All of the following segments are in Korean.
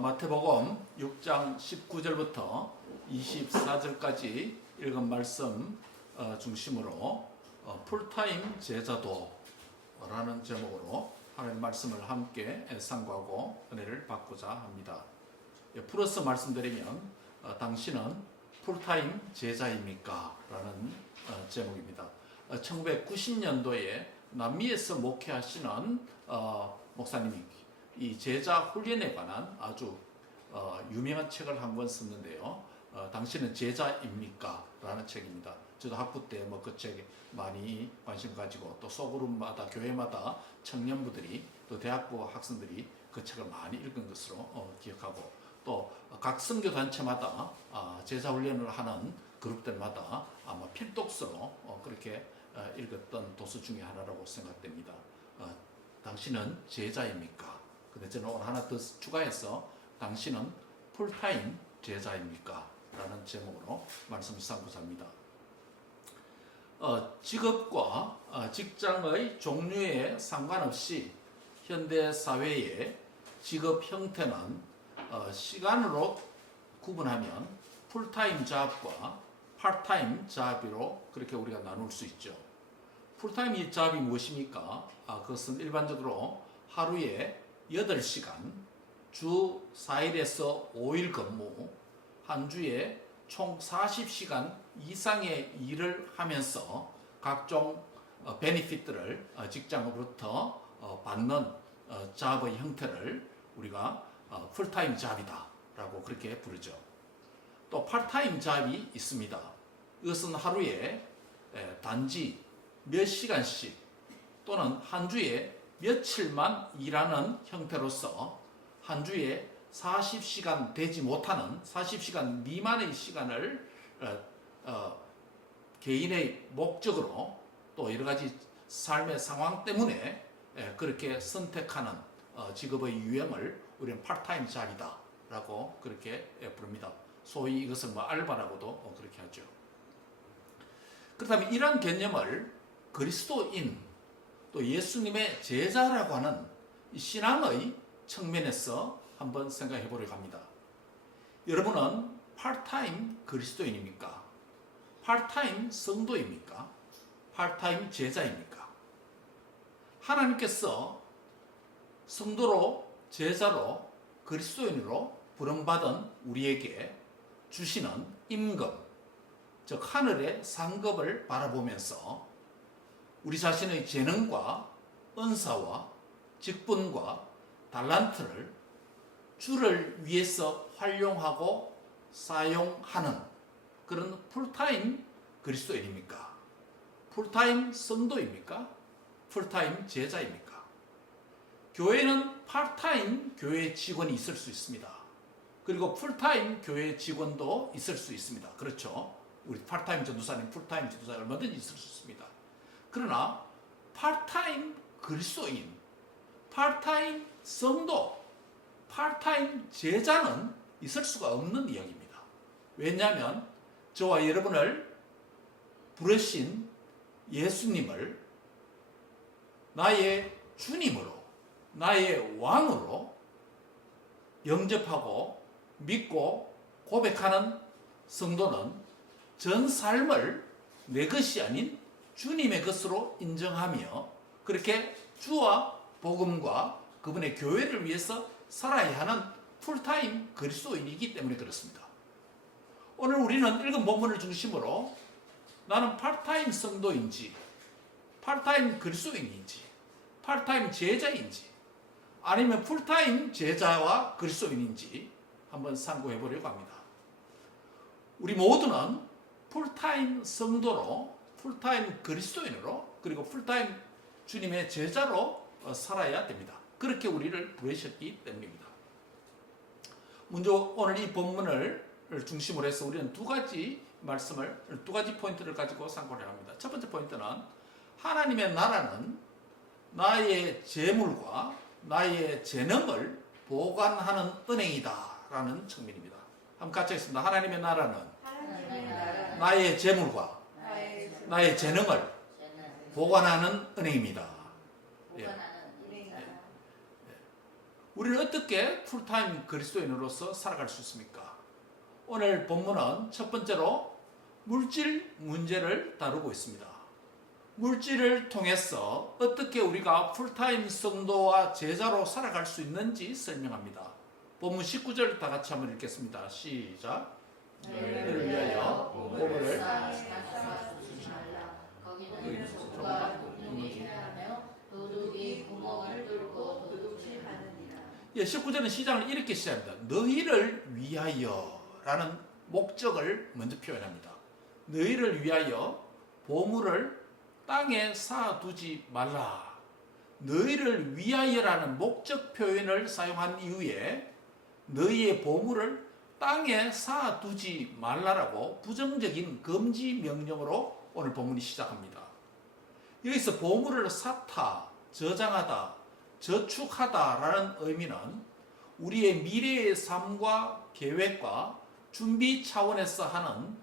마태복음 6장 19절부터 24절까지 읽은 말씀 중심으로 풀타임 제자도라는 제목으로 하나님 말씀을 함께 상고하고 은혜를 받고자 합니다. 풀어서 말씀드리면 당신은 풀타임 제자입니까? 라는 제목입니다. 1990년도에 남미에서 목회하시는 목사님이 이 제자 훈련에 관한 아주 유명한 책을 한 권 썼는데요. 당신은 제자입니까? 라는 책입니다. 저도 학부 때 그 책에 많이 관심 가지고 또 소그룹마다 교회마다 청년부들이 또 대학부 학생들이 그 책을 많이 읽은 것으로 기억하고 또 각 선교 단체마다 제자 훈련을 하는 그룹들마다 아마 필독서로 그렇게 읽었던 도서 중에 하나라고 생각됩니다. 당신은 제자입니까? 근데 저는 오늘 하나 더 추가해서 당신은 풀타임 제자입니까? 라는 제목으로 말씀을 삼고자 합니다. 직업과 직장의 종류에 상관없이 현대 사회의 직업 형태는 시간으로 구분하면 풀타임 잡과 파트타임 잡으로 그렇게 우리가 나눌 수 있죠. 풀타임 잡이 무엇입니까? 그것은 일반적으로 하루에 8시간, 주 4일에서 5일 근무, 한 주에 총 40시간 이상의 일을 하면서 각종 베니핏들을 직장으로부터 받는 잡의 형태를 우리가 풀타임 잡이다 라고 그렇게 부르죠. 또 파트타임 잡이 있습니다. 이것은 하루에 단지 몇 시간씩 또는 한 주에 며칠만 일하는 형태로서 한 주에 40시간 되지 못하는 40시간 미만의 시간을 개인의 목적으로 또 여러 가지 삶의 상황 때문에 그렇게 선택하는 직업의 유형을 우리는 파트타임 잡이다 라고 그렇게 부릅니다. 소위 이것을 알바라고도 그렇게 하죠. 그렇다면 이런 개념을 그리스도인 또 예수님의 제자라고 하는 신앙의 측면에서 한번 생각해 보려고 합니다. 여러분은 파트타임 그리스도인입니까? 파트타임 성도입니까? 파트타임 제자입니까? 하나님께서 성도로 제자로 그리스도인으로 부름받은 우리에게 주시는 임금, 즉 하늘의 상급을 바라보면서 우리 자신의 재능과 은사와 직분과 달란트를 주를 위해서 활용하고 사용하는 그런 풀타임 그리스도인입니까? 풀타임 성도입니까? 풀타임 제자입니까? 교회는 파트타임 교회 직원이 있을 수 있습니다. 그리고 풀타임 교회 직원도 있을 수 있습니다. 그렇죠? 우리 파트타임 전도사님, 풀타임 전도사 얼마든지 있을 수 있습니다. 그러나 파트타임 그리스도인, 파트타임 성도, 파트타임 제자는 있을 수가 없는 이야기입니다. 왜냐하면 저와 여러분을 부르신 예수님을 나의 주님으로, 나의 왕으로 영접하고 믿고 고백하는 성도는 전 삶을 내 것이 아닌 주님의 것으로 인정하며 그렇게 주와 복음과 그분의 교회를 위해서 살아야 하는 풀타임 그리스도인이기 때문에 그렇습니다. 오늘 우리는 읽은 본문을 중심으로 나는 파트타임 성도인지 파트타임 그리스도인인지 파트타임 제자인지 아니면 풀타임 제자와 그리스도인인지 한번 상고해 보려고 합니다. 우리 모두는 풀타임 성도로 풀타임 그리스도인으로 그리고 풀타임 주님의 제자로 살아야 됩니다. 그렇게 우리를 부르셨기 때문입니다. 먼저 오늘 이 본문을 중심으로 해서 우리는 두 가지 포인트를 가지고 상고를 합니다. 첫 번째 포인트는 하나님의 나라는 나의 재물과 나의 재능을 보관하는 은행이다 라는 측면입니다. 한번 같이 하겠습니다. 하나님의 나라는 나의 재물과 나의 재능을 보관하는 은행입니다. 우리는 어떻게 풀타임 그리스도인으로서 살아갈 수 있습니까? 오늘 본문은 첫 번째로 물질 문제를 다루고 있습니다. 물질을 통해서 어떻게 우리가 풀타임 성도와 제자로 살아갈 수 있는지 설명합니다. 본문 19절 다 같이 한번 읽겠습니다. 시작. 너희를 위하여 보물을 거기는 소가 도둑이 하며 도둑이 구멍을 뚫고 도둑질 하느니라. 19절은 시작을 이렇게 시작합니다. 너희를 위하여 라는 목적을 먼저 표현합니다. 너희를 위하여 보물을 땅에 쌓아두지 말라. 너희를 위하여라는 목적 표현을 사용한 이후에 너희의 보물을 땅에 쌓아두지 말라라고 부정적인 금지 명령으로 오늘 본문이 시작합니다. 여기서 보물을 쌓다, 저장하다, 저축하다라는 의미는 우리의 미래의 삶과 계획과 준비 차원에서 하는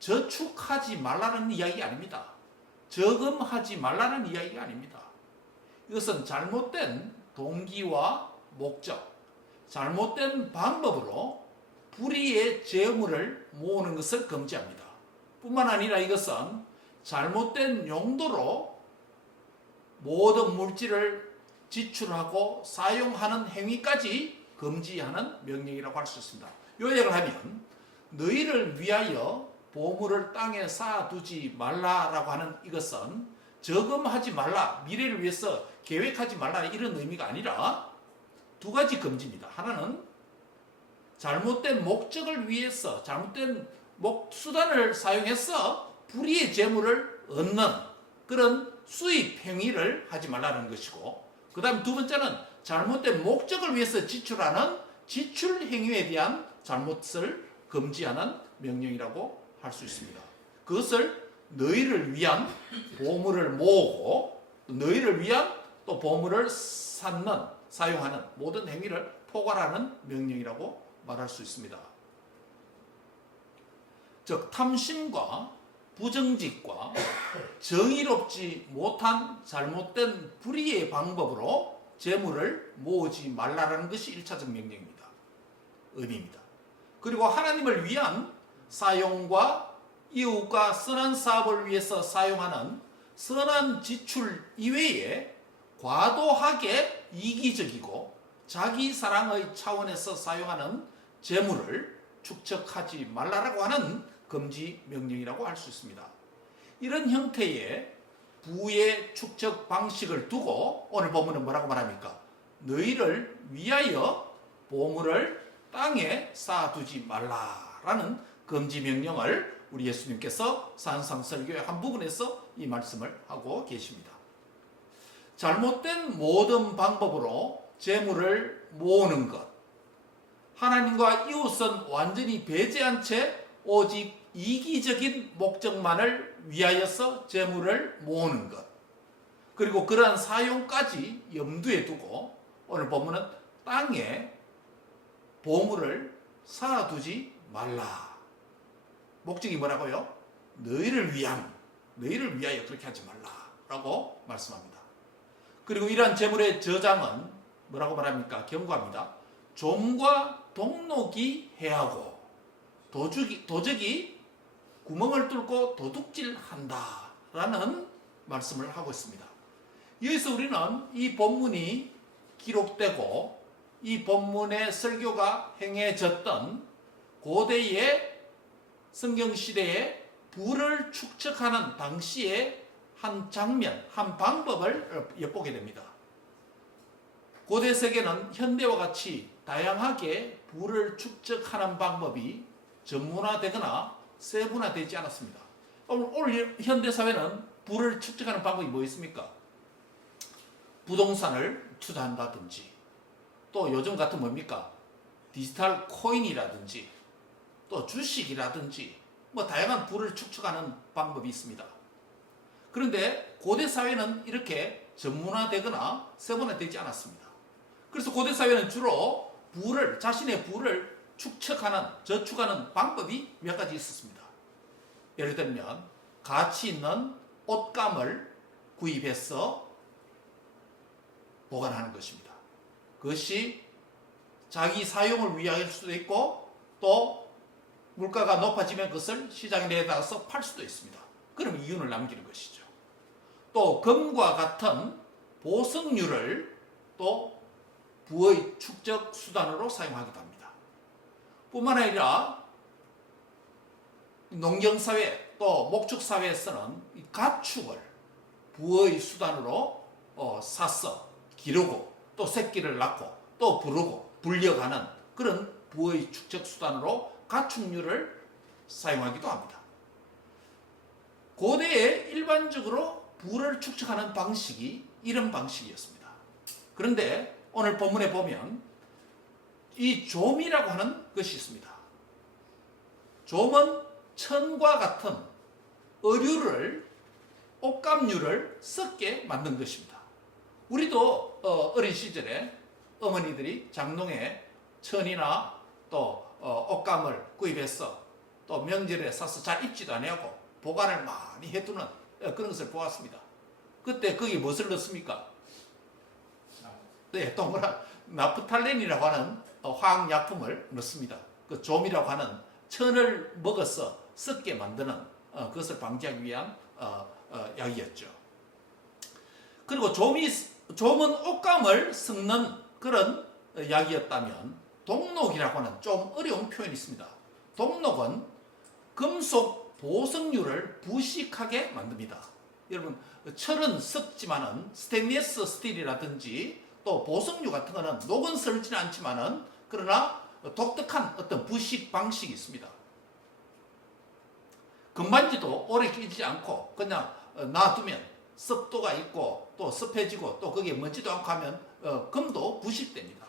저축하지 말라는 이야기가 아닙니다. 저금하지 말라는 이야기가 아닙니다. 이것은 잘못된 동기와 목적, 잘못된 방법으로 불의의 재물을 모으는 것을 금지합니다. 뿐만 아니라 이것은 잘못된 용도로 모든 물질을 지출하고 사용하는 행위까지 금지하는 명령이라고 할 수 있습니다. 요약을 하면 너희를 위하여 보물을 땅에 쌓아두지 말라라고 하는 이것은 저금하지 말라, 미래를 위해서 계획하지 말라 이런 의미가 아니라 두 가지 금지입니다. 하나는 잘못된 목적을 위해서 잘못된 수단을 사용해서 불의의 재물을 얻는 그런 수입 행위를 하지 말라는 것이고, 그 다음 두 번째는 잘못된 목적을 위해서 지출하는 지출 행위에 대한 잘못을 금지하는 명령이라고 할 수 있습니다. 그것을 너희를 위한 보물을 모으고 너희를 위한 또 보물을 쌓는, 사용하는 모든 행위를 포괄하는 명령이라고 말할 수 있습니다. 즉 탐심과 부정직과 정의롭지 못한 잘못된 불의의 방법으로 재물을 모으지 말라라는 것이 1차적 명령입니다. 의미입니다. 그리고 하나님을 위한 사용과 이웃과 선한 사업을 위해서 사용하는 선한 지출 이외에 과도하게 이기적이고 자기 사랑의 차원에서 사용하는 재물을 축적하지 말라라고 하는 금지 명령이라고 할 수 있습니다. 이런 형태의 부의 축적 방식을 두고 오늘 본문은 뭐라고 말합니까? 너희를 위하여 보물을 땅에 쌓아두지 말라라는 금지 명령을 우리 예수님께서 산상설교의 한 부분에서 이 말씀을 하고 계십니다. 잘못된 모든 방법으로 재물을 모으는 것, 하나님과 이웃은 완전히 배제한 채 오직 이기적인 목적만을 위하여서 재물을 모으는 것, 그리고 그러한 사용까지 염두에 두고 오늘 본문은 땅에 보물을 쌓아두지 말라. 목적이 뭐라고요? 너희를 위하여 그렇게 하지 말라라고 말씀합니다. 그리고 이러한 재물의 저장은 뭐라고 말합니까? 경고합니다. 좀과 동록이 해하고 도적이 구멍을 뚫고 도둑질한다 라는 말씀을 하고 있습니다. 여기서 우리는 이 본문이 기록되고 이 본문의 설교가 행해졌던 고대의 성경시대에 부를 축적하는 당시의 한 장면, 한 방법을 엿보게 됩니다. 고대 세계는 현대와 같이 다양하게 부를 축적하는 방법이 전문화되거나 세분화되지 않았습니다. 오늘 현대사회는 부를 축적하는 방법이 뭐 있습니까? 부동산을 투자한다든지, 또 요즘 같은 뭡니까? 디지털 코인이라든지, 또 주식이라든지, 뭐 다양한 부를 축적하는 방법이 있습니다. 그런데 고대 사회는 이렇게 전문화되거나 세분화되지 않았습니다. 그래서 고대 사회는 주로 자신의 부를 축적하는, 저축하는 방법이 몇 가지 있었습니다. 예를 들면 가치 있는 옷감을 구입해서 보관하는 것입니다. 그것이 자기 사용을 위할 수도 있고 또 물가가 높아지면 그것을 시장에 내다가서 팔 수도 있습니다. 그럼 이윤을 남기는 것이죠. 또 금과 같은 보석류를 또 부의 축적 수단으로 사용하기도 합니다. 뿐만 아니라 농경사회 또 목축사회에서는 이 가축을 부의 수단으로 사서 기르고 또 새끼를 낳고 또 부르고 불려가는 그런 부의 축적 수단으로 가축류를 사용하기도 합니다. 고대에 일반적으로 부를 축적하는 방식이 이런 방식이었습니다. 그런데 오늘 본문에 보면 이 좀이라고 하는 것이 있습니다. 좀은 천과 같은 어류를 옷감류를 섞게 만든 것입니다. 우리도 어린 시절에 어머니들이 장롱에 천이나 또 옷감을 구입해서 또 명절에 사서 잘 입지도 아니하고 보관을 많이 해두는 그런 것을 보았습니다. 그때 거기 무엇을 넣습니까? 네, 동그란 나프탈렌이라고 하는 화학약품을 넣습니다. 그 좀이라고 하는 천을 먹어서 썩게 만드는 그것을 방지하기 위한 약이었죠. 그리고 좀은 옷감을 섞는 그런 약이었다면 동록이라고 하는 좀 어려운 표현이 있습니다. 동록은 금속 보석류를 부식하게 만듭니다. 여러분 철은 썩지만은 스테인리스 스틸이라든지 또 보석류 같은 거는 녹은 설지는 않지만은 그러나 독특한 어떤 부식 방식이 있습니다. 금반지도 오래 끼지 않고 그냥 놔두면 습도가 있고 또 습해지고 또 거기에 먼지도 않고 하면 금도 부식됩니다.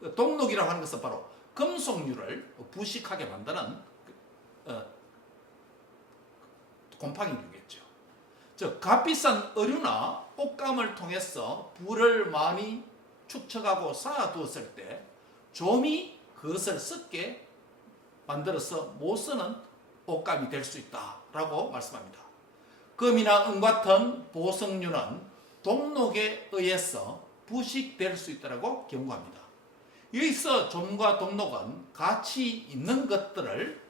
그 동록이라고 하는 것은 바로 금속류를 부식하게 만드는 곰팡이류겠죠. 즉 값비싼 어류나 옷감을 통해서 부를 많이 축적하고 쌓아두었을 때 좀이 그것을 썩게 만들어서 못 쓰는 옷감이 될 수 있다라고 말씀합니다. 금이나 은 같은 보석류는 동록에 의해서 부식될 수 있다고 경고합니다. 여기서 좀과 동록은 가치 있는 것들을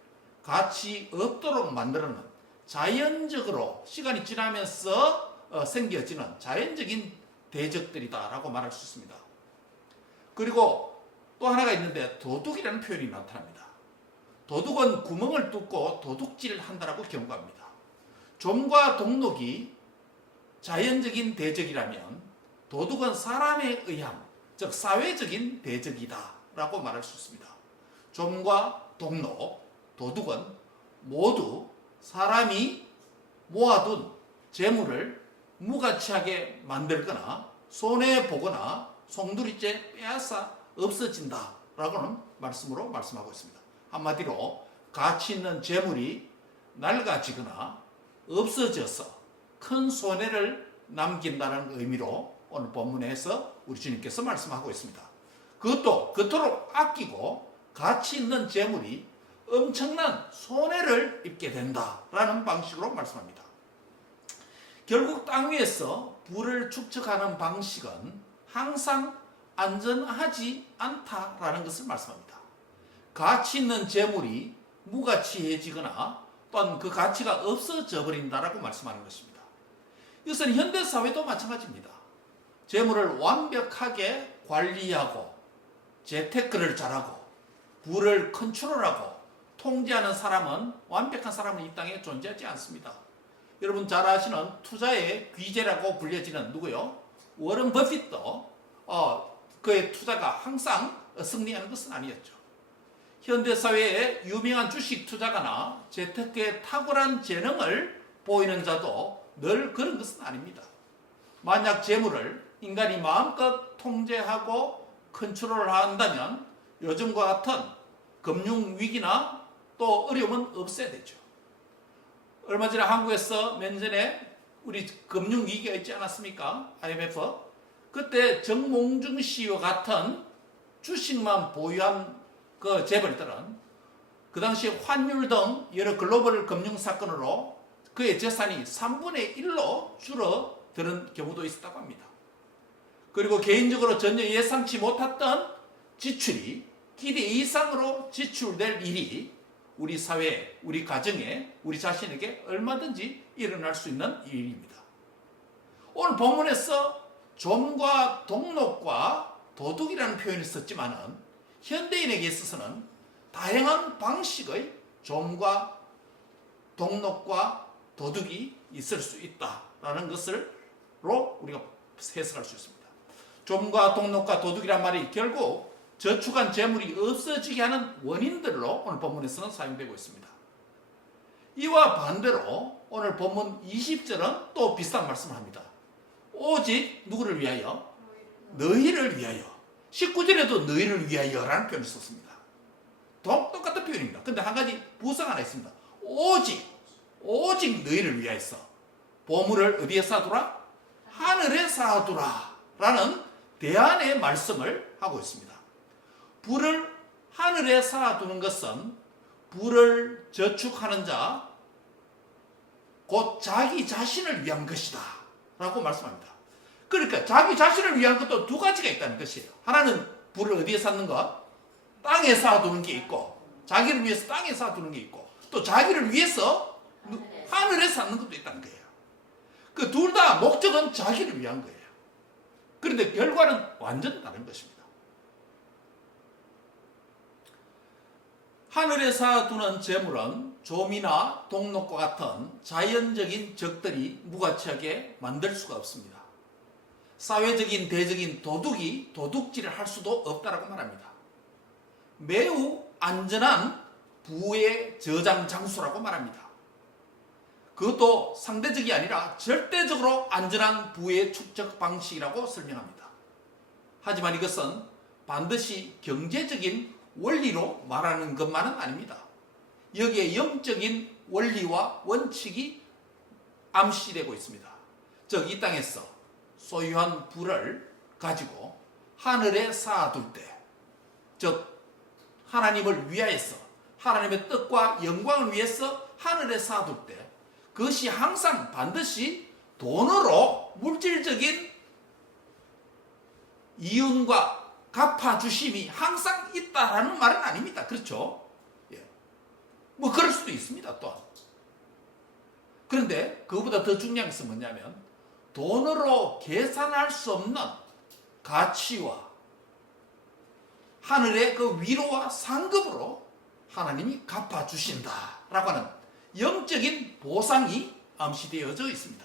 가치 없도록 만드는 자연적으로 시간이 지나면서 생겨지는 자연적인 대적들이다라고 말할 수 있습니다. 그리고 또 하나가 있는데 도둑이라는 표현이 나타납니다. 도둑은 구멍을 뚫고 도둑질을 한다라고 경고합니다. 좀과 동록이 자연적인 대적이라면 도둑은 사람에 의한 즉 사회적인 대적이다라고 말할 수 있습니다. 좀과 동록, 도둑은 모두 사람이 모아둔 재물을 무가치하게 만들거나 손해보거나 송두리째 빼앗아 없어진다라고는 말씀으로 말씀하고 있습니다. 한마디로 가치 있는 재물이 낡아지거나 없어져서 큰 손해를 남긴다는 의미로 오늘 본문에서 우리 주님께서 말씀하고 있습니다. 그것도 그토록 아끼고 가치 있는 재물이 엄청난 손해를 입게 된다라는 방식으로 말씀합니다. 결국 땅 위에서 부를 축적하는 방식은 항상 안전하지 않다라는 것을 말씀합니다. 가치 있는 재물이 무가치해지거나 또는 그 가치가 없어져 버린다라고 말씀하는 것입니다. 이것은 현대사회도 마찬가지입니다. 재물을 완벽하게 관리하고 재테크를 잘하고 부를 컨트롤하고 통제하는 사람은 완벽한 사람은 이 땅에 존재하지 않습니다. 여러분 잘 아시는 투자의 귀재라고 불려지는 누구요? 워런 버핏도 그의 투자가 항상 승리하는 것은 아니었죠. 현대사회의 유명한 주식 투자가나 재테크에 탁월한 재능을 보이는 자도 늘 그런 것은 아닙니다. 만약 재물을 인간이 마음껏 통제하고 컨트롤을 한다면 요즘과 같은 금융위기나 또 어려움은 없어야 되죠. 얼마 전에 한국에서 몇 년 전에 우리 금융위기가 있지 않았습니까? IMF. 그때 정몽준 씨와 같은 주식만 보유한 그 재벌들은 그 당시 환율 등 여러 글로벌 금융 사건으로 그의 재산이 3분의 1로 줄어드는 경우도 있었다고 합니다. 그리고 개인적으로 전혀 예상치 못했던 지출이 기대 이상으로 지출될 일이 우리 사회에, 우리 가정에, 우리 자신에게 얼마든지 일어날 수 있는 일입니다. 오늘 본문에서 좀과 동록과 도둑이라는 표현을 썼지만은 현대인에게 있어서는 다양한 방식의 좀과 동록과 도둑이 있을 수 있다라는 것으로 우리가 해석할 수 있습니다. 좀과 동록과 도둑이란 말이 결국 저축한 재물이 없어지게 하는 원인들로 오늘 본문에서는 사용되고 있습니다. 이와 반대로 오늘 본문 20절은 또 비슷한 말씀을 합니다. 오직 누구를 위하여? 너희를 위하여. 19절에도 너희를 위하여라는 표현을 썼습니다. 똑같은 표현입니다. 근데 한 가지 부사가 하나 있습니다. 오직 너희를 위하여서 보물을 어디에 쌓아두라? 하늘에 쌓아두라 라는 대안의 말씀을 하고 있습니다. 부를 하늘에 쌓아두는 것은 부를 저축하는 자, 곧 자기 자신을 위한 것이다 라고 말씀합니다. 그러니까 자기 자신을 위한 것도 두 가지가 있다는 것이에요. 하나는 부를 어디에 쌓는 것? 땅에 쌓아두는 게 있고, 자기를 위해서 땅에 쌓아두는 게 있고, 또 자기를 위해서 하늘에 쌓는 것도 있다는 거예요. 그 둘 다 목적은 자기를 위한 거예요. 그런데 결과는 완전 다른 것입니다. 하늘에 쌓아두는 재물은 좀이나 동록과 같은 자연적인 적들이 무가치하게 만들 수가 없습니다. 사회적인 대적인 도둑이 도둑질을 할 수도 없다라고 말합니다. 매우 안전한 부의 저장 장소라고 말합니다. 그것도 상대적이 아니라 절대적으로 안전한 부의 축적 방식이라고 설명합니다. 하지만 이것은 반드시 경제적인 원리로 말하는 것만은 아닙니다. 여기에 영적인 원리와 원칙이 암시되고 있습니다. 즉, 이 땅에서 소유한 부를 가지고 하늘에 쌓아둘 때, 즉 하나님을 위하여서, 하나님의 뜻과 영광을 위해서 하늘에 쌓아둘 때, 그것이 항상 반드시 돈으로 물질적인 이윤과 갚아주심이 항상 있다라는 말은 아닙니다. 그렇죠? 예. 뭐 그럴 수도 있습니다. 또한. 그런데 그것보다 더 중요한 것은 뭐냐면 돈으로 계산할 수 없는 가치와 하늘의 그 위로와 상급으로 하나님이 갚아주신다라고 하는 영적인 보상이 암시되어져 있습니다.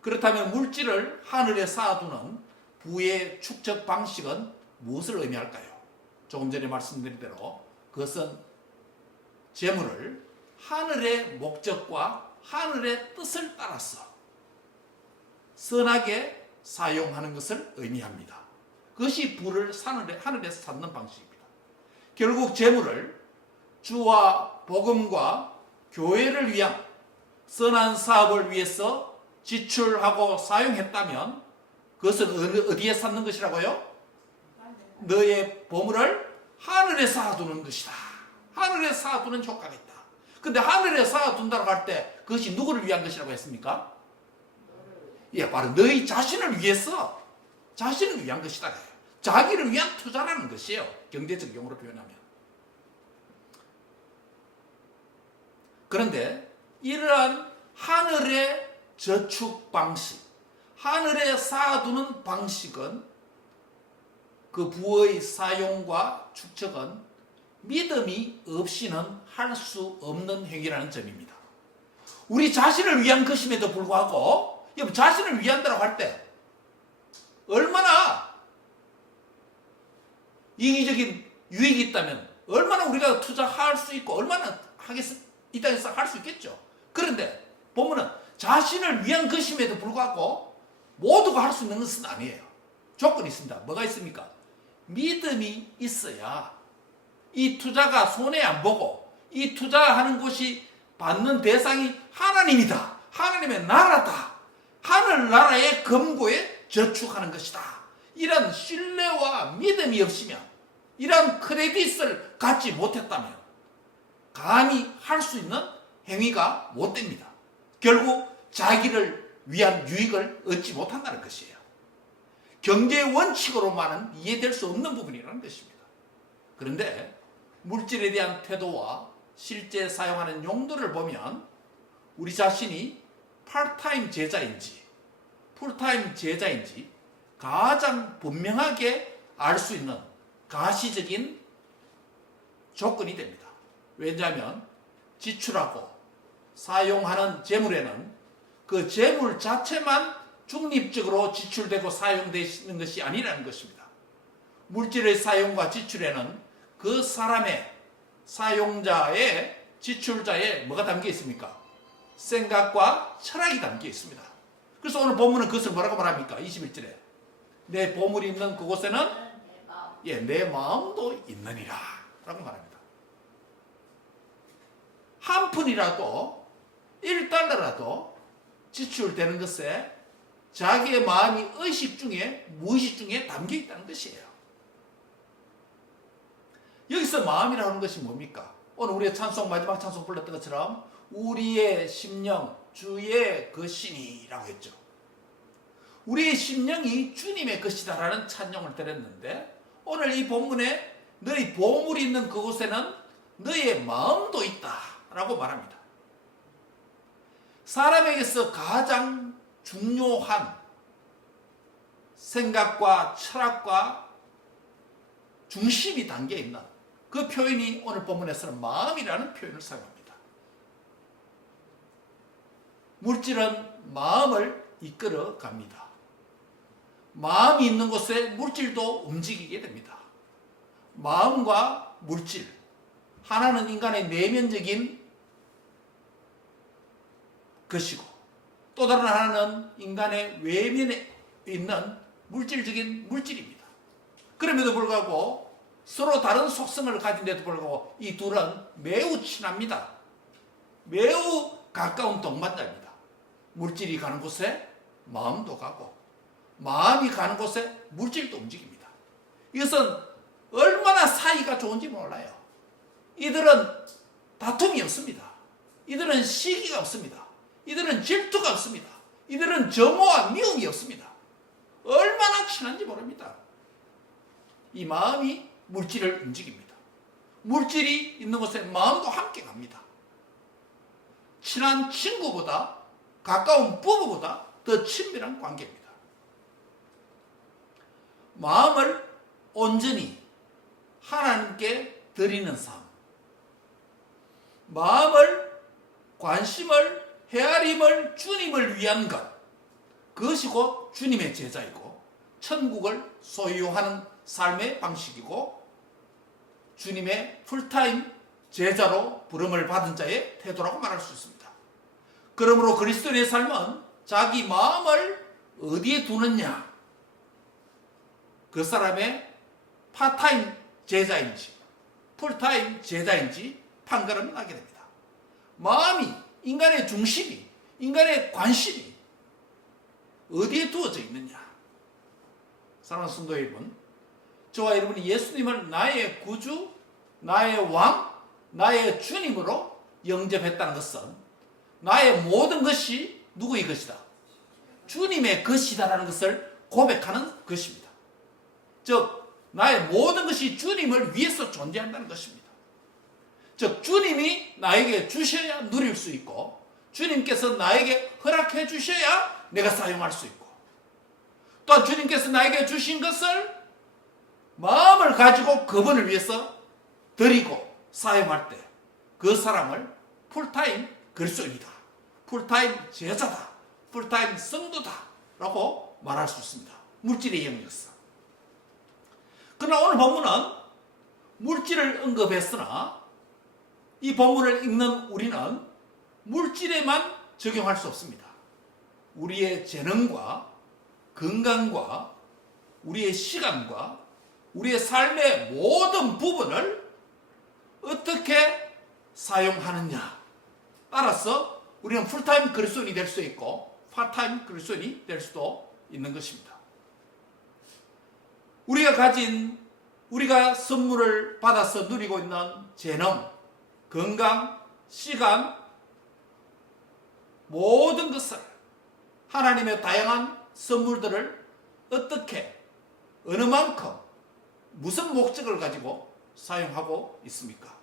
그렇다면 물질을 하늘에 쌓아두는 부의 축적 방식은 무엇을 의미할까요? 조금 전에 말씀드린 대로 그것은 재물을 하늘의 목적과 하늘의 뜻을 따라서 선하게 사용하는 것을 의미합니다. 그것이 부를 하늘에 쌓는 방식입니다. 결국 재물을 주와 복음과 교회를 위한 선한 사업을 위해서 지출하고 사용했다면 그것은 어디에 쌓는 것이라고요? 너의 보물을 하늘에 쌓아두는 것이다. 하늘에 쌓아두는 효과가 있다. 근데 하늘에 쌓아둔다고 할 때 그것이 누구를 위한 것이라고 했습니까? 예, 바로 너희 자신을 위해서, 자신을 위한 것이다. 자기를 위한 투자라는 것이에요. 경제적 용어로 표현하면. 그런데 이러한 하늘의 저축 방식, 하늘에 쌓아두는 방식은, 그 부의 사용과 축적은 믿음이 없이는 할 수 없는 행위라는 점입니다. 우리 자신을 위한 것임에도 불구하고 자신을 위한다고 할 때 얼마나 이기적인 유익이 있다면 얼마나 우리가 투자할 수 있고 얼마나 이 땅에서 할 수 있겠죠. 그런데 보면은 자신을 위한 것임에도 불구하고 모두가 할 수 있는 것은 아니에요. 조건이 있습니다. 뭐가 있습니까? 믿음이 있어야 이 투자가 손해 안 보고 이 투자하는 곳이 받는 대상이 하나님이다. 하나님의 나라다. 하늘나라의 금고에 저축하는 것이다. 이런 신뢰와 믿음이 없으면, 이런 크레딧을 갖지 못했다면 감히 할 수 있는 행위가 못 됩니다. 결국 자기를 위한 유익을 얻지 못한다는 것이에요. 경제의 원칙으로만은 이해될 수 없는 부분이라는 것입니다. 그런데 물질에 대한 태도와 실제 사용하는 용도를 보면 우리 자신이 파트타임 제자인지 풀타임 제자인지 가장 분명하게 알 수 있는 가시적인 조건이 됩니다. 왜냐하면 지출하고 사용하는 재물에는 그 재물 자체만 중립적으로 지출되고 사용되는 것이 아니라는 것입니다. 물질의 사용과 지출에는 그 사람의 사용자의 지출자의 뭐가 담겨 있습니까? 생각과 철학이 담겨 있습니다. 그래서 오늘 본문은 그것을 뭐라고 말합니까? 21절에 내 보물이 있는 그곳에는 내 마음도 있느니라 라고 말합니다. 한 푼이라도 1달러라도 지출되는 것에 자기의 마음이 의식 중에 무의식 중에 담겨 있다는 것이에요. 여기서 마음이라고 하는 것이 뭡니까? 오늘 우리의 찬송 마지막 찬송 불렀던 것처럼 우리의 심령 주의 것이니라고 했죠. 우리의 심령이 주님의 것이다라는 찬송을 드렸는데 오늘 이 본문에 너희 보물이 있는 그곳에는 너의 마음도 있다라고 말합니다. 사람에게서 가장 중요한 생각과 철학과 중심이 담겨 있는 그 표현이 오늘 본문에서는 마음이라는 표현을 사용합니다. 물질은 마음을 이끌어 갑니다. 마음이 있는 곳에 물질도 움직이게 됩니다. 마음과 물질, 하나는 인간의 내면적인 것이고 또 다른 하나는 인간의 외면에 있는 물질적인 물질입니다. 그럼에도 불구하고 서로 다른 속성을 가진데도 불구하고 이 둘은 매우 친합니다. 매우 가까운 동반자입니다. 물질이 가는 곳에 마음도 가고 마음이 가는 곳에 물질도 움직입니다. 이것은 얼마나 사이가 좋은지 몰라요. 이들은 다툼이 없습니다. 이들은 시기가 없습니다. 이들은 질투가 없습니다. 이들은 정오와 미움이 없습니다. 얼마나 친한지 모릅니다. 이 마음이 물질을 움직입니다. 물질이 있는 곳에 마음도 함께 갑니다. 친한 친구보다 가까운 부부보다 더 친밀한 관계입니다. 마음을 온전히 하나님께 드리는 삶, 마음을 관심을 헤아림을 주님을 위한 것, 그것이 곧 주님의 제자이고 천국을 소유하는 삶의 방식이고 주님의 풀타임 제자로 부름을 받은 자의 태도라고 말할 수 있습니다. 그러므로 그리스도인의 삶은 자기 마음을 어디에 두느냐, 그 사람의 파타임 제자인지 풀타임 제자인지 판가름 나게 됩니다. 마음이, 인간의 중심이, 인간의 관심이 어디에 두어져 있느냐. 사랑하는 성도 여러분, 저와 여러분이 예수님을 나의 구주, 나의 왕, 나의 주님으로 영접했다는 것은 나의 모든 것이 누구의 것이다? 주님의 것이다라는 것을 고백하는 것입니다. 즉 나의 모든 것이 주님을 위해서 존재한다는 것입니다. 즉 주님이 나에게 주셔야 누릴 수 있고 주님께서 나에게 허락해 주셔야 내가 사용할 수 있고 또한 주님께서 나에게 주신 것을 마음을 가지고 그분을 위해서 드리고 사용할 때 그 사람을 풀타임 그리스도인이다, 풀타임 제자다, 풀타임 성도다 라고 말할 수 있습니다. 물질의 영역에서. 그러나 오늘 본문은 물질을 언급했으나 이 본문을 읽는 우리는 물질에만 적용할 수 없습니다. 우리의 재능과 건강과 우리의 시간과 우리의 삶의 모든 부분을 어떻게 사용하느냐 따라서 우리는 풀타임 그리스도인이 될 수 있고 파타임 그리스도인이 될 수도 있는 것입니다. 우리가 선물을 받아서 누리고 있는 재능, 건강, 시간, 모든 것을 하나님의 다양한 선물들을 어떻게, 어느 만큼, 무슨 목적을 가지고 사용하고 있습니까?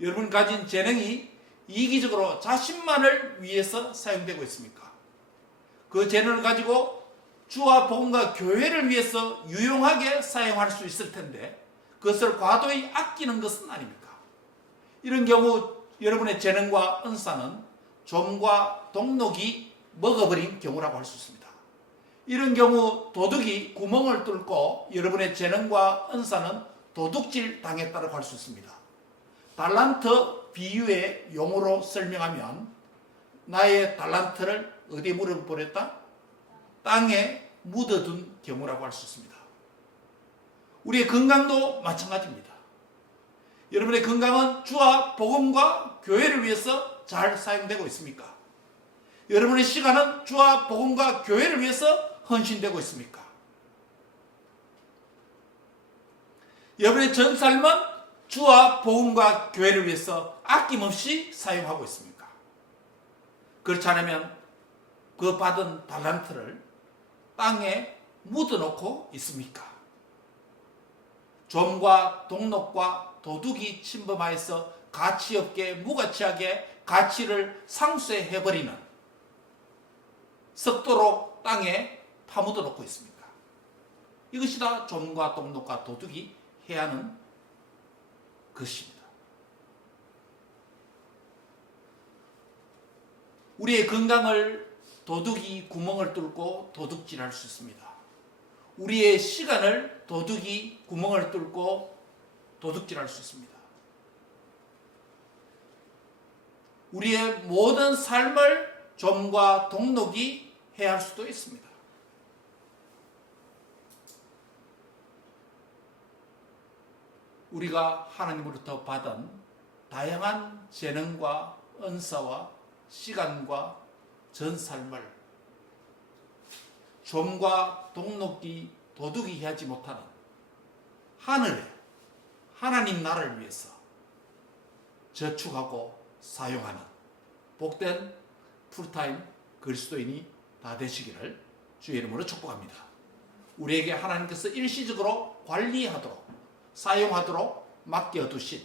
여러분 가진 재능이 이기적으로 자신만을 위해서 사용되고 있습니까? 그 재능을 가지고 주와 복음과 교회를 위해서 유용하게 사용할 수 있을 텐데 그것을 과도히 아끼는 것은 아닙니까? 이런 경우 여러분의 재능과 은사는 좀과 동록이 먹어버린 경우라고 할 수 있습니다. 이런 경우 도둑이 구멍을 뚫고 여러분의 재능과 은사는 도둑질 당했다고 할 수 있습니다. 달란트 비유의 용어로 설명하면 나의 달란트를 어디에 묻어버렸다? 땅에 묻어둔 경우라고 할 수 있습니다. 우리의 건강도 마찬가지입니다. 여러분의 건강은 주와 복음과 교회를 위해서 잘 사용되고 있습니까? 여러분의 시간은 주와 복음과 교회를 위해서 헌신되고 있습니까? 여러분의 전 삶은 주와 복음과 교회를 위해서 아낌없이 사용하고 있습니까? 그렇지 않으면 그 받은 달란트를 땅에 묻어놓고 있습니까? 좀과 동록과 도둑이 침범하여서 가치없게 무가치하게 가치를 상쇄해버리는 석도로 땅에 파묻어 놓고 있습니까? 이것이 다 좀과 동록과 도둑이 해야 하는 것입니다. 우리의 건강을 도둑이 구멍을 뚫고 도둑질할 수 있습니다. 우리의 시간을 도둑이 구멍을 뚫고 도둑질할 수 있습니다. 우리의 모든 삶을 좀과 동록이 해야 할 수도 있습니다. 우리가 하나님으로부터 받은 다양한 재능과 은사와 시간과 전 삶을 좀과 동록이 도둑이 하지 못하는 하늘에 하나님 나라를 위해서 저축하고 사용하는 복된 풀타임 그리스도인이 다 되시기를 주의 이름으로 축복합니다. 우리에게 하나님께서 일시적으로 관리하도록 사용하도록 맡겨두신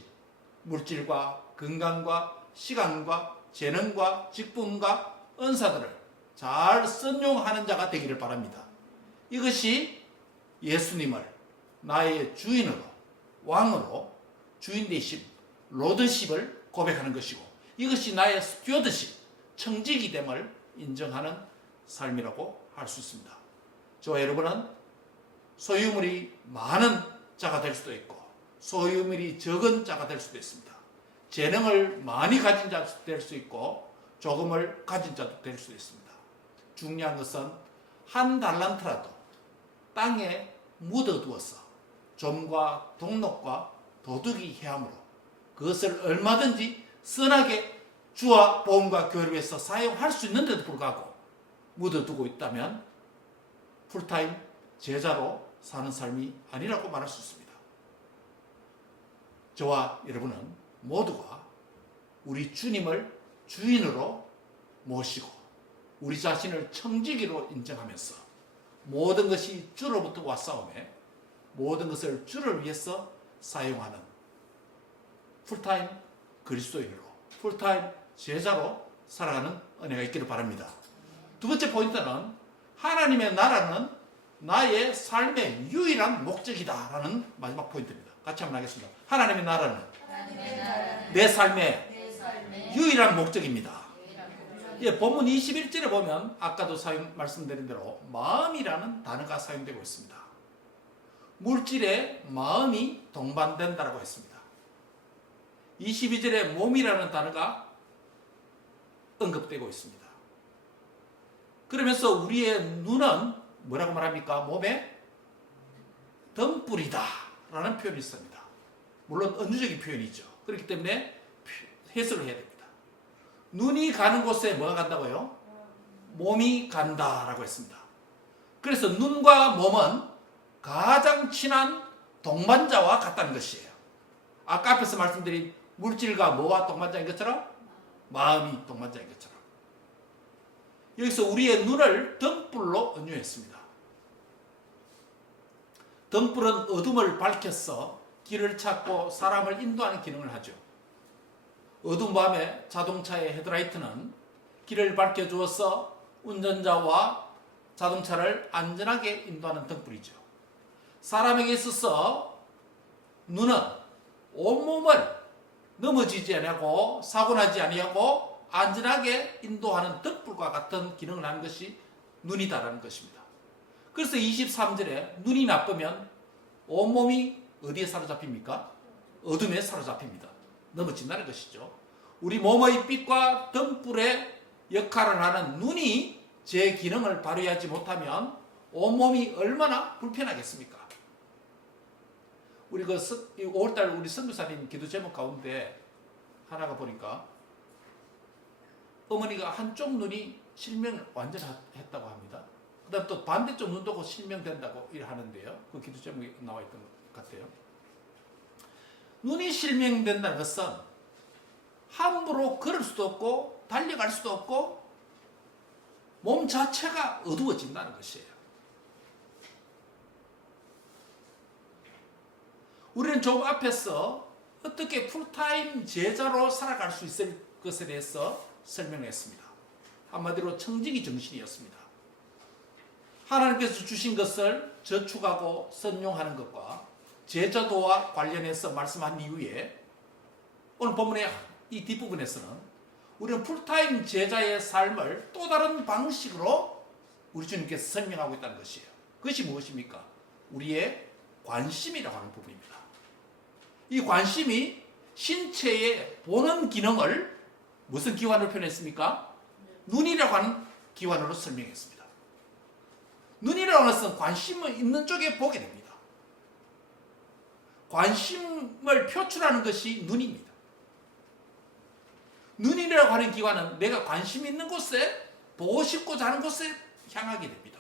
물질과 건강과 시간과 재능과 직분과 은사들을 잘 선용하는 자가 되기를 바랍니다. 이것이 예수님을 나의 주인으로 왕으로 주인 되심 로드십을 고백하는 것이고 이것이 나의 스튜어드십 청지기 됨을 인정하는 삶이라고 할 수 있습니다. 저와 여러분은 소유물이 많은 자가 될 수도 있고 소유물이 적은 자가 될 수도 있습니다. 재능을 많이 가진 자도 될 수 있고 조금을 가진 자도 될 수 있습니다. 중요한 것은 한 달란트라도 땅에 묻어두어서 좀과 동록과 도둑이 해함으로 그것을 얼마든지 선하게 주와 복음과 교회를 위해서 사용할 수 있는데도 불구하고 묻어두고 있다면 풀타임 제자로 사는 삶이 아니라고 말할 수 있습니다. 저와 여러분은 모두가 우리 주님을 주인으로 모시고 우리 자신을 청지기로 인정하면서 모든 것이 주로부터 왔사오매 모든 것을 주를 위해서 사용하는 풀타임 그리스도인으로 풀타임 제자로 살아가는 은혜가 있기를 바랍니다. 두 번째 포인트는 하나님의 나라는 나의 삶의 유일한 목적이다라는 마지막 포인트입니다. 같이 한번 하겠습니다. 하나님의 나라는 내 삶의 유일한 목적입니다. 예, 본문 21절에 보면 아까도 말씀드린 대로 마음이라는 단어가 사용되고 있습니다. 물질에 마음이 동반된다고 했습니다. 22절에 몸이라는 단어가 언급되고 있습니다. 그러면서 우리의 눈은 뭐라고 말합니까? 몸의 등불이다 라는 표현이 있습니다. 물론 은유적인 표현이죠. 그렇기 때문에 해석을 해야 됩니다. 눈이 가는 곳에 뭐가 간다고요? 몸이 간다라고 했습니다. 그래서 눈과 몸은 가장 친한 동반자와 같다는 것이에요. 아까 앞에서 말씀드린 물질과 뭐와 동반자인 것처럼 마음이 동반자인 것처럼 여기서 우리의 눈을 등불로 은유했습니다. 등불은 어둠을 밝혀서 길을 찾고 사람을 인도하는 기능을 하죠. 어두운 밤에 자동차의 헤드라이트는 길을 밝혀주어서 운전자와 자동차를 안전하게 인도하는 등불이죠. 사람에게 있어서 눈은 온몸을 넘어지지 아니하고 사고나지 아니하고 안전하게 인도하는 등불과 같은 기능을 하는 것이 눈이다라는 것입니다. 그래서 23절에 눈이 나쁘면 온몸이 어디에 사로잡힙니까? 어둠에 사로잡힙니다. 넘어진다는 것이죠. 우리 몸의 빛과 등불의 역할을 하는 눈이 제 기능을 발휘하지 못하면 온몸이 얼마나 불편하겠습니까? 우리 5월달 우리 선교사님 기도 제목 가운데 하나가 보니까 어머니가 한쪽 눈이 실명을 완전 했다고 합니다. 그 다음 또 반대쪽 눈도 실명된다고 하는데요. 그 기도 제목에 나와 있던 것 같아요. 눈이 실명된다는 것은 함부로 걸을 수도 없고 달려갈 수도 없고 몸 자체가 어두워진다는 것이에요. 우리는 좀 앞에서 어떻게 풀타임 제자로 살아갈 수 있을 것에 대해서 설명했습니다. 한마디로 청지기 정신이었습니다. 하나님께서 주신 것을 저축하고 선용하는 것과 제자도와 관련해서 말씀한 이후에 오늘 본문의 이 뒷부분에서는 우리는 풀타임 제자의 삶을 또 다른 방식으로 우리 주님께서 설명하고 있다는 것이에요. 그것이 무엇입니까? 우리의 관심이라고 하는 부분입니다. 이 관심이 신체의 보는 기능을 무슨 기관으로 표현했습니까? 눈이라고 하는 기관으로 설명했습니다. 눈이라고 하는 것은 관심을 있는 쪽에 보게 됩니다. 관심을 표출하는 것이 눈입니다. 눈이라고 하는 기관은 내가 관심 있는 곳에 보고 싶고자 하는 곳에 향하게 됩니다.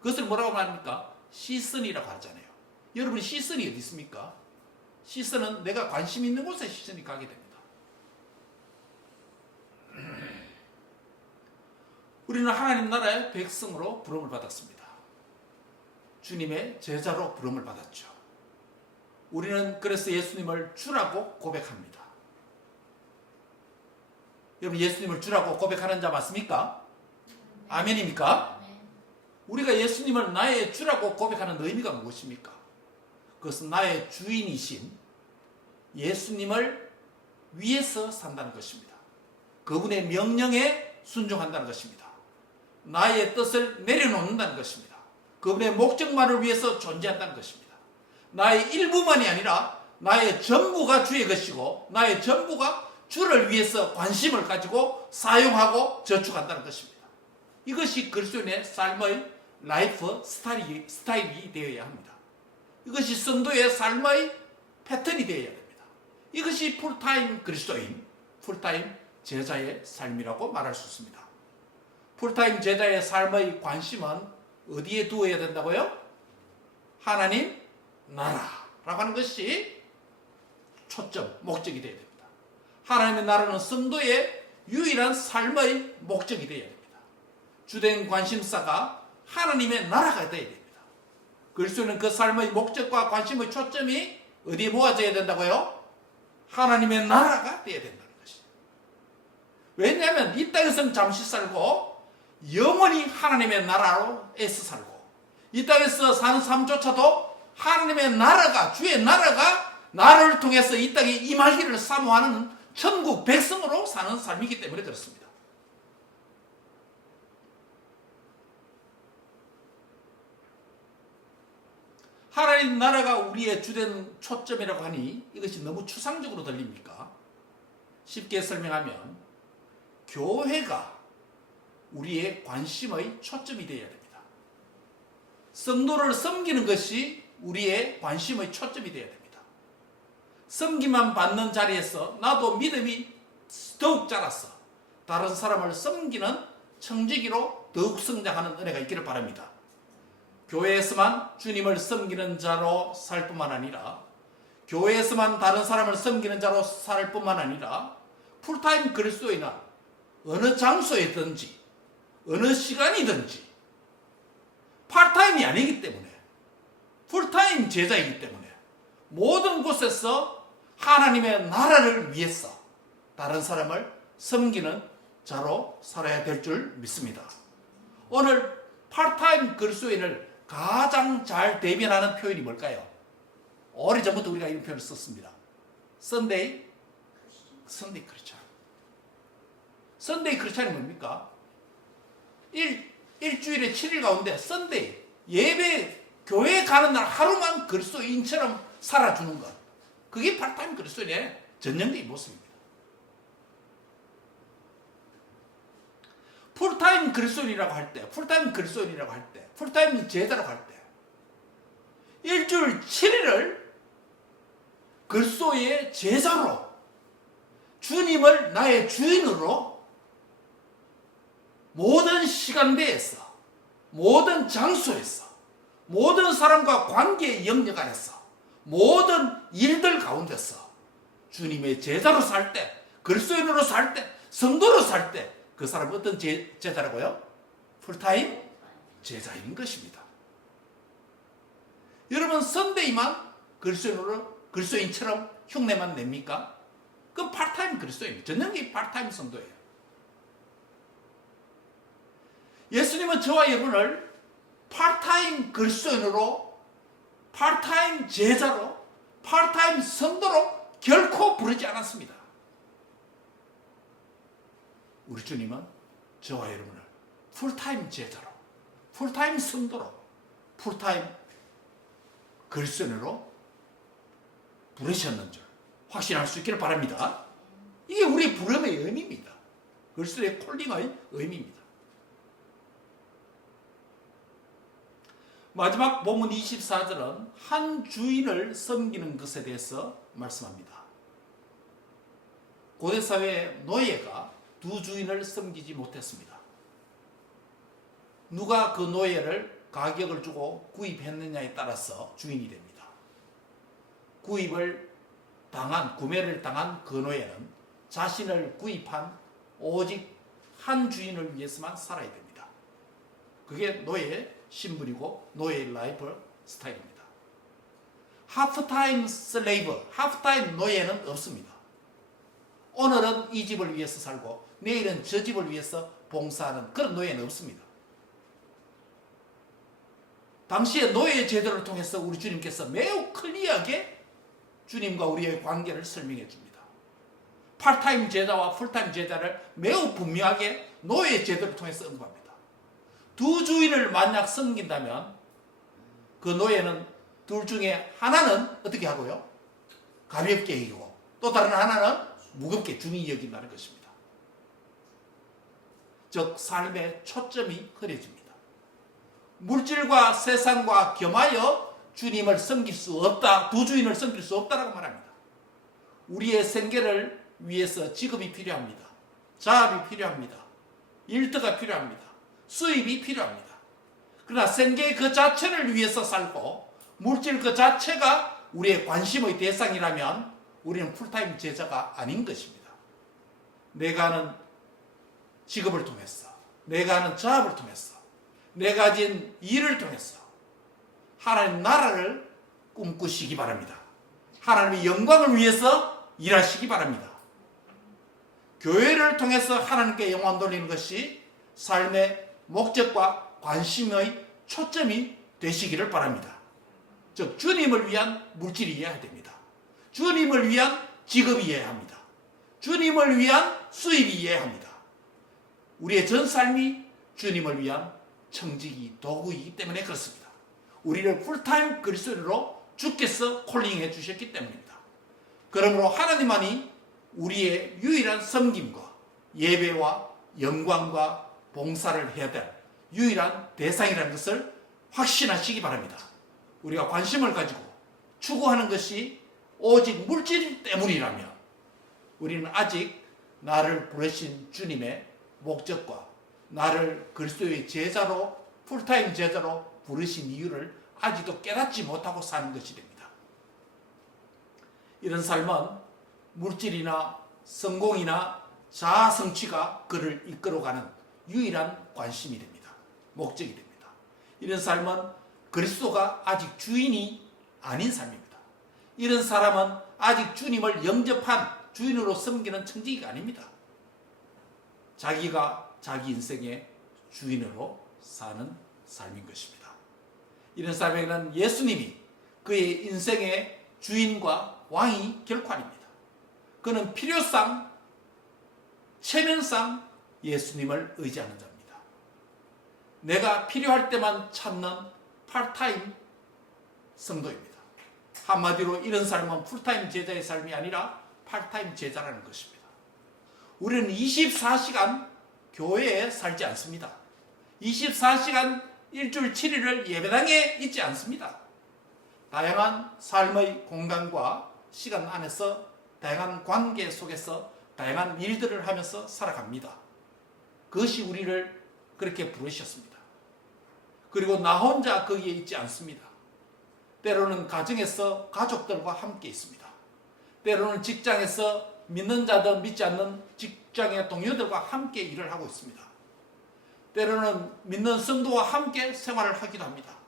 그것을 뭐라고 말합니까? 시선이라고 하잖아요. 여러분이 시선이 어디 있습니까? 시선은 내가 관심 있는 곳에 시선이 가게 됩니다. 우리는 하나님 나라의 백성으로 부름을 받았습니다. 주님의 제자로 부름을 받았죠. 우리는 그래서 예수님을 주라고 고백합니다. 여러분 예수님을 주라고 고백하는 자 맞습니까? 아멘입니까? 우리가 예수님을 나의 주라고 고백하는 의미가 무엇입니까? 그것은 나의 주인이신 예수님을 위해서 산다는 것입니다. 그분의 명령에 순종한다는 것입니다. 나의 뜻을 내려놓는다는 것입니다. 그분의 목적만을 위해서 존재한다는 것입니다. 나의 일부만이 아니라 나의 전부가 주의 것이고 나의 전부가 주를 위해서 관심을 가지고 사용하고 저축한다는 것입니다. 이것이 그리스도인의 삶의 라이프 스타일이 되어야 합니다. 이것이 성도의 삶의 패턴이 되어야 됩니다. 이것이 풀타임 그리스도인, 풀타임 제자의 삶이라고 말할 수 있습니다. 풀타임 제자의 삶의 관심은 어디에 두어야 된다고요? 하나님 나라라고 하는 것이 초점, 목적이 되어야 됩니다. 하나님의 나라는 성도의 유일한 삶의 목적이 되어야 됩니다. 주된 관심사가 하나님의 나라가 되어야 됩니다. 그리스도는 그 삶의 목적과 관심의 초점이 어디에 모아져야 된다고요? 하나님의 나라가 되어야 된다는 것이죠. 왜냐하면 이 땅에서는 잠시 살고 영원히 하나님의 나라로에서 살고 이 땅에서 사는 삶조차도 하나님의 나라가 주의 나라가 나를 통해서 이 땅에 임하기를 사모하는 천국 백성으로 사는 삶이기 때문에 그렇습니다. 하나님 나라가 우리의 주된 초점이라고 하니 이것이 너무 추상적으로 들립니까? 쉽게 설명하면 교회가 우리의 관심의 초점이 되어야 됩니다. 성도를 섬기는 것이 우리의 관심의 초점이 되어야 됩니다. 섬기만 받는 자리에서 나도 믿음이 더욱 자라서 다른 사람을 섬기는 청지기로 더욱 성장하는 은혜가 있기를 바랍니다. 교회에서만 주님을 섬기는 자로 살 뿐만 아니라 교회에서만 다른 사람을 섬기는 자로 살 뿐만 아니라 풀타임 그리스도인은 어느 장소에든지 어느 시간이든지 파트타임이 아니기 때문에 풀타임 제자이기 때문에 모든 곳에서 하나님의 나라를 위해서 다른 사람을 섬기는 자로 살아야 될 줄 믿습니다. 오늘 파트타임 그리스도인을 가장 잘 대변하는 표현이 뭘까요? 오래전부터 우리가 이런 표현을 썼습니다. 선데이 크리스찬. 선데이 크리스찬이 뭡니까? 일주일에 7일 가운데 선데이, 예배, 교회 가는 날 하루만 그리스도인처럼 살아주는 것. 그게 파트타임 그리스도인의 전형적인 모습입니다. 풀타임 그리스도인이라고 할 때, 풀타임 제자라고 할 때, 일주일 7일을 그리스도의 제자로, 주님을 나의 주인으로 모든 시간대에서, 모든 장소에서, 모든 사람과 관계의 영역 안에서, 모든 일들 가운데서 주님의 제자로 살 때, 그리스도인으로 살 때, 성도로 살 때, 그 사람은 어떤 제자라고요? 풀타임 제자인 것입니다. 여러분, 선데이만 그리스도인처럼 흉내만 냅니까? 그건 파트타임 그리스도인이에요. 전형적인 파트타임 성도예요. 예수님은 저와 여러분을 파트타임 그리스도인으로, 파트타임 제자로, 파트타임 성도로 결코 부르지 않았습니다. 우리 주님은 저와 여러분을 풀타임 제자로, 풀타임 성도로, 풀타임 그리스도인으로 부르셨는 줄 확신할 수 있기를 바랍니다. 이게 우리 부름의 의미입니다. 그리스도의 콜링의 의미입니다. 마지막 본문 24절은 한 주인을 섬기는 것에 대해서 말씀합니다. 고대사회의 노예가 두 주인을 섬기지 못했습니다. 누가 그 노예를 가격을 주고 구입했느냐에 따라서 주인이 됩니다. 구매를 당한 그 노예는 자신을 구입한 오직 한 주인을 위해서만 살아야 됩니다. 그게 노예의 신분이고 노예의 라이프 스타일입니다. 하프타임 슬레이브, 하프타임 노예는 없습니다. 오늘은 이 집을 위해서 살고 내일은 저 집을 위해서 봉사하는 그런 노예는 없습니다. 당시의 노예 제도를 통해서 우리 주님께서 매우 클리어하게 주님과 우리의 관계를 설명해 줍니다. 파트타임 제자와 풀타임 제자를 매우 분명하게 노예 제도를 통해서 언급합니다. 두 주인을 만약 섬긴다면 그 노예는 둘 중에 하나는 어떻게 하고요? 가볍게 여기고 또 다른 하나는 무겁게 중히 여긴다는 것입니다. 즉 삶의 초점이 흐려집니다. 물질과 세상과 겸하여 주님을 섬길 수 없다, 두 주인을 섬길 수 없다라고 말합니다. 우리의 생계를 위해서 직업이 필요합니다. 자업이 필요합니다. 일터가 필요합니다. 수입이 필요합니다. 그러나 생계 그 자체를 위해서 살고 물질 그 자체가 우리의 관심의 대상이라면 우리는 풀타임 제자가 아닌 것입니다. 내가 하는 직업을 통해서, 내가 하는 자업을 통해서, 내가 가진 일을 통해서 하나님 나라를 꿈꾸시기 바랍니다. 하나님의 영광을 위해서 일하시기 바랍니다. 교회를 통해서 하나님께 영광 돌리는 것이 삶의 목적과 관심의 초점이 되시기를 바랍니다. 즉 주님을 위한 물질이어야 됩니다. 주님을 위한 직업이어야 합니다. 주님을 위한 수입이어야 합니다. 우리의 전 삶이 주님을 위한 청지기 도구이기 때문에 그렇습니다. 우리를 풀타임 그리스도인으로 주께서 콜링해 주셨기 때문입니다. 그러므로 하나님만이 우리의 유일한 섬김과 예배와 영광과 봉사를 해야 될 유일한 대상이라는 것을 확신하시기 바랍니다. 우리가 관심을 가지고 추구하는 것이 오직 물질 때문이라면 우리는 아직 나를 부르신 주님의 목적과 나를 그리스도의 제자로, 풀타임 제자로 부르신 이유를 아직도 깨닫지 못하고 사는 것이 됩니다. 이런 삶은 물질이나 성공이나 자아 성취가 그를 이끌어가는 유일한 관심이 됩니다. 목적이 됩니다. 이런 삶은 그리스도가 아직 주인이 아닌 삶입니다. 이런 사람은 아직 주님을 영접한 주인으로 섬기는 청지기가 아닙니다. 자기가 자기 인생의 주인으로 사는 삶인 것입니다. 이런 사람에게는 예수님이 그의 인생의 주인과 왕이 결코 아닙니다. 그는 필요상, 체면상 예수님을 의지하는 자입니다. 내가 필요할 때만 찾는 팔타임 성도입니다. 한마디로 이런 삶은 풀타임 제자의 삶이 아니라 팔타임 제자라는 것입니다. 우리는 24시간 교회에 살지 않습니다. 24시간 일주일 7일을 예배당에 있지 않습니다. 다양한 삶의 공간과 시간 안에서 다양한 관계 속에서 다양한 일들을 하면서 살아갑니다. 그것이 우리를 그렇게 부르셨습니다. 그리고 나 혼자 거기에 있지 않습니다. 때로는 가정에서 가족들과 함께 있습니다. 때로는 직장에서 믿는 자들 믿지 않는 직장의 동료들과 함께 일을 하고 있습니다. 때로는 믿는 성도와 함께 생활을 하기도 합니다.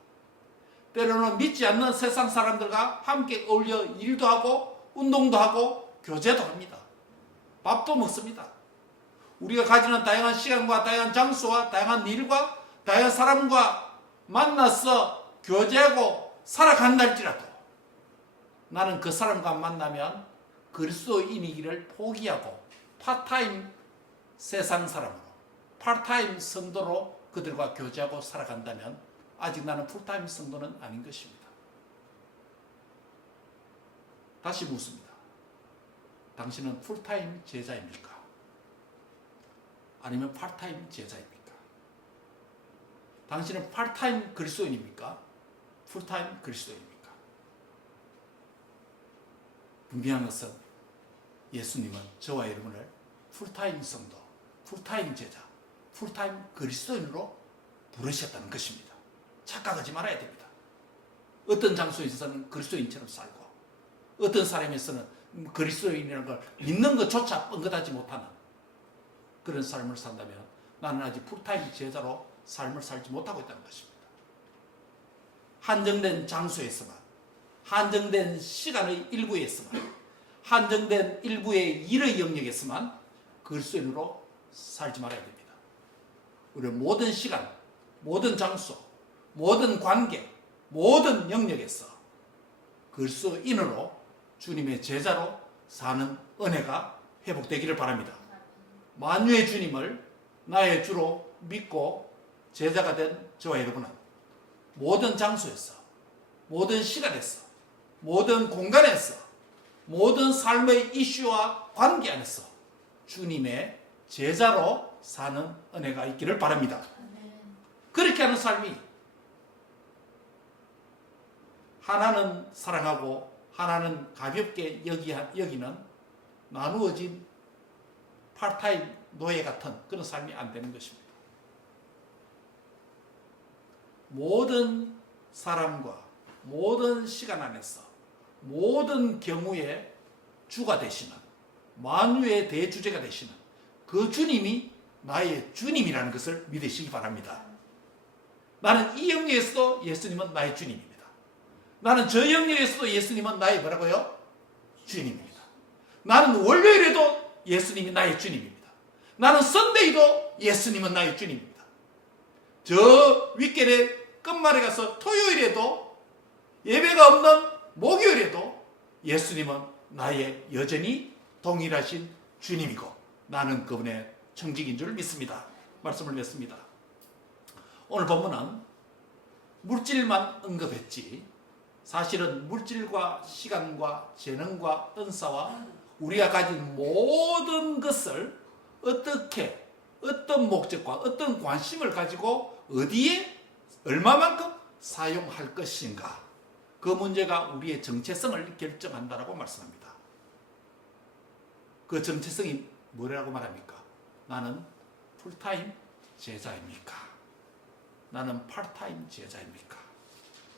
때로는 믿지 않는 세상 사람들과 함께 어울려 일도 하고 운동도 하고 교제도 합니다. 밥도 먹습니다. 우리가 가지는 다양한 시간과 다양한 장소와 다양한 일과 다양한 사람과 만나서 교제하고 살아간다 할지라도 나는 그 사람과 만나면 그리스도인이기를 포기하고 파타임 세상 사람으로 파타임 성도로 그들과 교제하고 살아간다면 아직 나는 풀타임 성도는 아닌 것입니다. 다시 묻습니다. 당신은 풀타임 제자입니까? 아니면 파타임 제자입니까? 당신은 파타임 그리스도인입니까? 풀타임 그리스도인입니까? 분명한 것은 예수님은 저와 여러분을 풀타임 성도, 풀타임 제자, 풀타임 그리스도인으로 부르셨다는 것입니다. 착각하지 말아야 됩니다. 어떤 장소에서는 그리스도인처럼 살고 어떤 사람에서는 그리스도인이라는 걸 믿는 것조차 뻥긋하지 못하는 그런 삶을 산다면 나는 아직 풀타임 제자로 삶을 살지 못하고 있다는 것입니다. 한정된 장소에서만, 한정된 시간의 일부에서만, 한정된 일부의 일의 영역에서만 그리스도인으로 살지 말아야 됩니다. 우리 모든 시간, 모든 장소, 모든 관계, 모든 영역에서 그리스도인으로 주님의 제자로 사는 은혜가 회복되기를 바랍니다. 만유의 주님을 나의 주로 믿고 제자가 된 저와 여러분은 모든 장소에서, 모든 시간에서, 모든 공간에서, 모든 삶의 이슈와 관계 안에서 주님의 제자로 사는 은혜가 있기를 바랍니다. 그렇게 하는 삶이 하나는 사랑하고 하나는 가볍게 여기는 나누어진 파타임 노예 같은 그런 삶이 안 되는 것입니다. 모든 사람과 모든 시간 안에서 모든 경우에 주가 되시는 만유의 대주제가 되시는 그 주님이 나의 주님이라는 것을 믿으시기 바랍니다. 나는 이 영역에서도 예수님은 나의 주님입니다. 나는 저 영역에서도 예수님은 나의 뭐라고요? 주님입니다. 나는 월요일에도 예수님이 나의 주님입니다. 나는 썬데이도 예수님은 나의 주님입니다. 저 윗길에 끝말에 가서 토요일에도 예배가 없는 목요일에도 예수님은 나의 여전히 동일하신 주님이고 나는 그분의 청직인 줄 믿습니다. 말씀을 맺습니다. 오늘 본문은 물질만 언급했지 사실은 물질과 시간과 재능과 은사와 우리가 가진 모든 것을 어떻게 어떤 목적과 어떤 관심을 가지고 어디에 얼마만큼 사용할 것인가 그 문제가 우리의 정체성을 결정한다라고 말씀합니다. 그 정체성이 뭐라고 말합니까? 나는 풀타임 제자입니까? 나는 파트타임 제자입니까?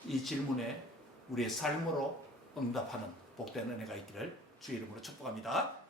이 질문에 우리의 삶으로 응답하는 복된 은혜가 있기를 주의 이름으로 축복합니다.